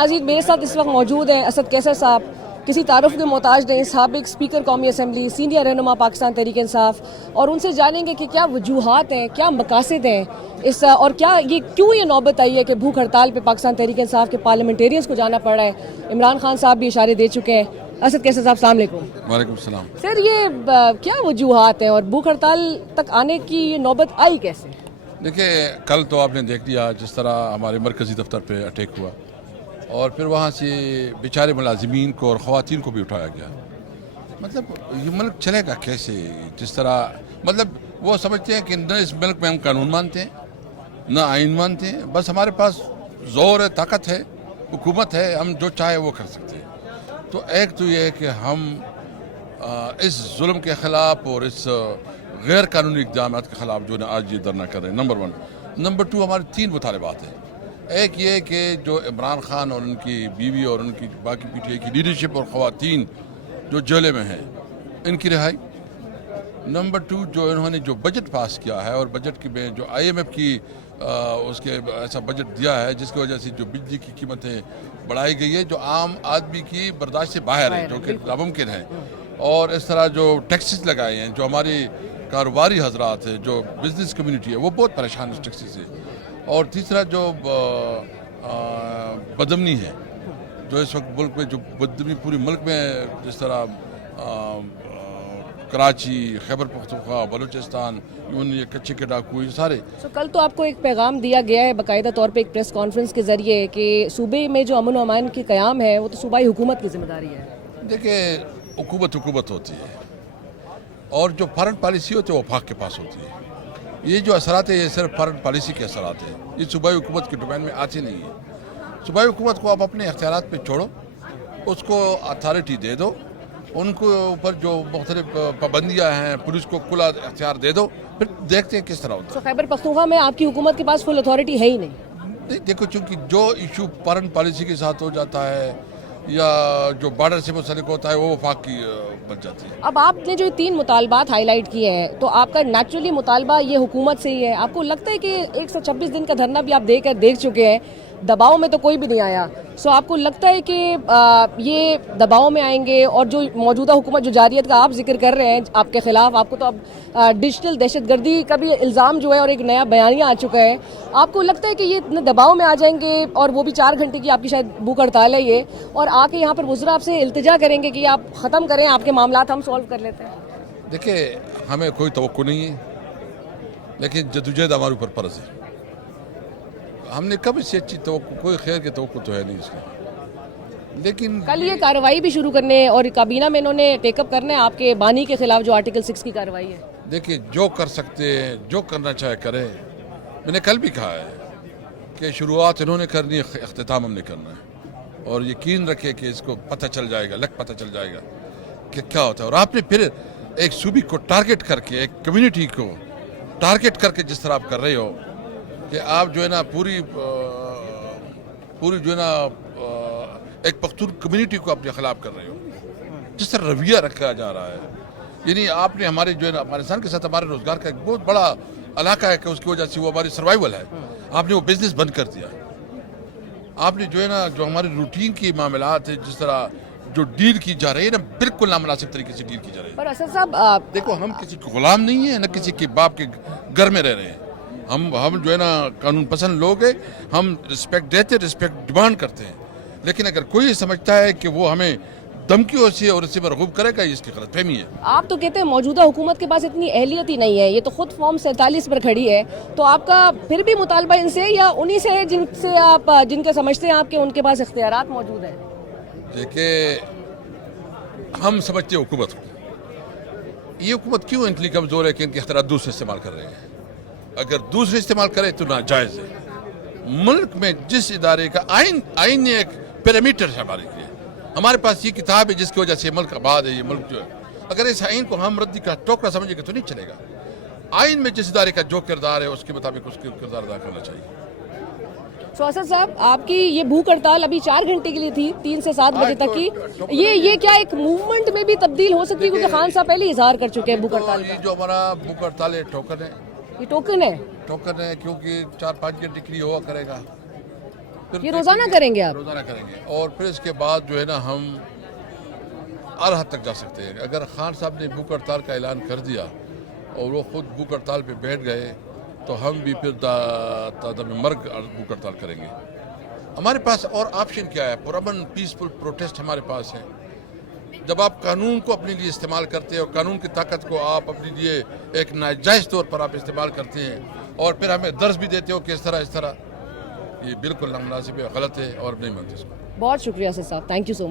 नाज़रीन मेरे साथ इस वक्त मौजूद हैं असद कैसर साहब, किसी तारुफ के मोहताज नहीं, साबिक स्पीकर कौमी असम्बली, सीनियर रहनुमा पाकिस्तान तहरीक इंसाफ, और उनसे जानेंगे कि क्या वजूहात हैं, क्या मकासद हैं इस, और क्या क्यों नौबत आई है कि भूख हड़ताल पे पाकिस्तान तहरीक इंसाफ के पार्लियामेंटेरियंस को जाना पड़ रहा है। इमरान खान साहब भी इशारे दे चुके हैं। असद कैसर साहब अस्सलाम वालेकुम। वालेकुम सलाम। सर ये क्या वजूहात हैं और भूख हड़ताल तक आने की ये नौबत आई कैसे? देखिए, कल तो आपने देख लिया जिस तरह हमारे मरकज़ी दफ्तर पे अटैक हुआ और फिर वहाँ से बेचारे मुलाजिमीन को और ख़वातीन को भी उठाया गया। मतलब ये मुल्क चलेगा कैसे? जिस तरह मतलब वो समझते हैं कि न इस मुल्क में हम कानून मानते हैं न आइन मानते हैं, बस हमारे पास ज़ोर है, ताकत है, हुकूमत है, हम जो चाहे वो कर सकते हैं। तो एक तो ये है कि हम इस जुल्म के ख़िलाफ़ और इस गैर कानूनी इक़दामात के ख़िलाफ़ जो है आज ये धरना कर रहे हैं, नंबर 1। नंबर 2 हमारे 3 मुतालबात हैं। एक ये कि जो इमरान खान और उनकी बीवी और उनकी बाकी पीटीआई की लीडरशिप और ख़वातीन जो जेल में हैं, इनकी रिहाई। नंबर 2 जो इन्होंने जो बजट पास किया है और बजट में जो IMF की उसके ऐसा बजट दिया है जिसकी वजह से जो बिजली की कीमतें बढ़ाई गई है जो आम आदमी की बर्दाश्त से बाहर है, जो कि नामुमकिन है। और इस तरह जो टैक्सेस लगाए हैं, जो हमारी कारोबारी हजरात है, जो बिजनेस कम्युनिटी है, वो बहुत परेशान है टैक्सेस से। और तीसरा जो बदमनी है, जो इस वक्त मुल्क में जो बदमनी पूरे मुल्क में जिस तरह कराची, खैबर पख्तूनख्वा, बलूचिस्तान, ये कच्चे के डाकू, ये सारे। कल तो आपको एक पैगाम दिया गया है बाकायदा तौर पे एक प्रेस कॉन्फ्रेंस के जरिए कि सूबे में जो अमन व अमान की क़याम है वो तो सूबाई हुकूमत की जिम्मेदारी है। देखिए, हुकूमत होती है और जो फॉरेन पॉलिसी होती है वो वफाक के पास होती है। ये जो असरात है ये सिर्फ फॉरेन पॉलिसी के असरात है, ये सूबाई हुकूमत के डोमेन में आती नहीं है। सूबाई हुकूमत को आप अपने इख्तियारात पे छोड़ो, उसको अथॉरिटी दे दो, उनको ऊपर जो मुख्तलिफ पाबंदियाँ हैं पुलिस को खुला इख्तियार दे दो, फिर देखते हैं किस तरह होता है। खैबर पख्तूनख्वा में आपकी हुकूमत के पास फुल अथॉरिटी है ही नहीं। देखो, चूँकि जो इशू फॉरेन पॉलिसी के साथ हो जाता है या जो बॉर्डर से मुंसलिक होता है वो वफाक की बन जाती है। अब आपने जो 3 मुतालबात हाईलाइट किए हैं तो आपका नेचुरली मुतालबा ये हुकूमत से ही है। आपको लगता है कि 126 दिन का धरना भी आप देख चुके हैं, दबाव में तो कोई भी नहीं आया, सो आपको लगता है कि ये दबाव में आएंगे? और जो मौजूदा हुकूमत जो जारियत का आप जिक्र कर रहे हैं आपके खिलाफ, आपको तो अब डिजिटल दहशतगर्दी का भी इल्ज़ाम जो है और एक नया बयानिया आ चुका है, आपको लगता है कि ये दबाव में आ जाएंगे और वो भी 4 घंटे की आपकी शायद भूख हड़ताल है ये, और आके यहाँ पर वज़रा आपसे इल्तिजा करेंगे कि आप ख़त्म करें, आपके मामलात हम सॉल्व कर लेते हैं? देखिए, हमें कोई तवक्को नहीं है, लेकिन जदोजहद हमारे ऊपर फर्ज है। हमने कभी से अच्छी तवक्को, कोई खैर की तवक्को तो है नहीं इसकी। लेकिन कल ये कार्रवाई भी शुरू करने और काबीना में इन्होंने टेकअप करना है आपके बानी के खिलाफ जो आर्टिकल 6 की कार्रवाई है। देखिए, जो कर सकते हैं, जो करना चाहे करें। मैंने कल भी कहा है कि शुरुआत इन्होंने करनी है, इख्तिताम हमने करना है, और यकीन रखे कि इसको पता चल जाएगा, पता चल जाएगा कि क्या होता है। और आपने फिर एक सूबे को टारगेट करके, एक कम्युनिटी को टारगेट करके जिस तरह आप कर रहे हो कि आप जो है ना पूरी जो है ना एक पख्तून कम्युनिटी को अपने खिलाफ कर रहे हो, जिस तरह रवैया रखा जा रहा है, यानी आपने हमारे जो है ना अफगानिस्तान के साथ हमारे रोजगार का एक बहुत बड़ा इलाका है कि उसकी वजह से वो हमारी सर्वाइवल है, आपने वो बिजनेस बंद कर दिया। आपने जो है ना जो हमारे रूटीन की मामलात है, जिस तरह जो डील की जा रही है ना, बिल्कुल नामुनासिब तरीके से डील की जा रही है। पर असद साहब देखो, हम किसी के गुलाम नहीं है, न किसी के बाप के घर में रह रहे हैं। हम जो है ना कानून पसंद लोग हैं, हम रिस्पेक्ट देते, रिस्पेक्ट डिमांड करते हैं। लेकिन अगर कोई समझता है कि वो हमें धमकियों से और इससे मरगूब करेगा, इसकी गलतफहमी है। आप तो कहते हैं मौजूदा हुकूमत के पास इतनी अहलियत ही नहीं है, ये तो खुद फॉर्म 47 पर खड़ी है, तो आपका फिर भी मुतालबा इनसे या उन्हीं से है जिनसे आप जिनके समझते हैं आपके उनके पास इख्तियारात मौजूद है? देखिए, हम समझते हैं हुकूमत को, ये हुकूमत क्यों इतनी कमज़ोर है कि इनके इख्तियारात दूसरे इस्तेमाल कर रहे हैं। अगर दूसरे इस्तेमाल करें तो नाजायज़ है। मुल्क में जिस इदारे का आइन ने एक पैरामीटर है हमारे पास ये किताब है जिसकी वजह से मुल्क आबाद है। ये मुल्क जो है, अगर इस आइन को हम रद्दी का टोकरा समझेंगे तो नहीं चलेगा। आइन में जिस इदारे का जो किरदार है उसके मुताबिक उसके किरदार अदा करना चाहिए। तो असद साहब, आपकी ये भूख हड़ताल अभी 4 घंटे के लिए थी, 3 से 7 बजे तक की, ये क्या एक मूवमेंट में भी तब्दील हो सकती है? क्योंकि खान साहब पहले इजहार कर चुके हैं भूख हड़ताल का। ये जो हमारा भूख हड़ताल है टोकन है, ये टोकन है, क्योंकि 4-5 घंटे के लिए हुआ करेगा। پھر یہ روزانہ کریں گے آپ؟ روزانہ کریں گے، اور پھر اس کے بعد جو ہے نا ہم ہر حد تک جا سکتے ہیں. اگر خان صاحب نے بھوک ہڑتال کا اعلان کر دیا اور وہ خود بھوک ہڑتال پہ بیٹھ گئے تو ہم بھی پھر دم مرگ بھوک ہڑتال کریں گے. ہمارے پاس اور آپشن کیا ہے؟ پرامن پیسفل پروٹیسٹ ہمارے پاس ہے. جب آپ قانون کو اپنے لیے استعمال کرتے ہیں اور قانون کی طاقت کو آپ اپنے لیے ایک ناجائز طور پر آپ استعمال کرتے ہیں اور پھر ہمیں درس بھی دیتے ہو کہ اس طرح یہ بالکل نامناسب ہے، غلط ہے اور نہیں مانتے اس کو. بہت شکریہ اسد صاحب، تھینک یو سو مچ.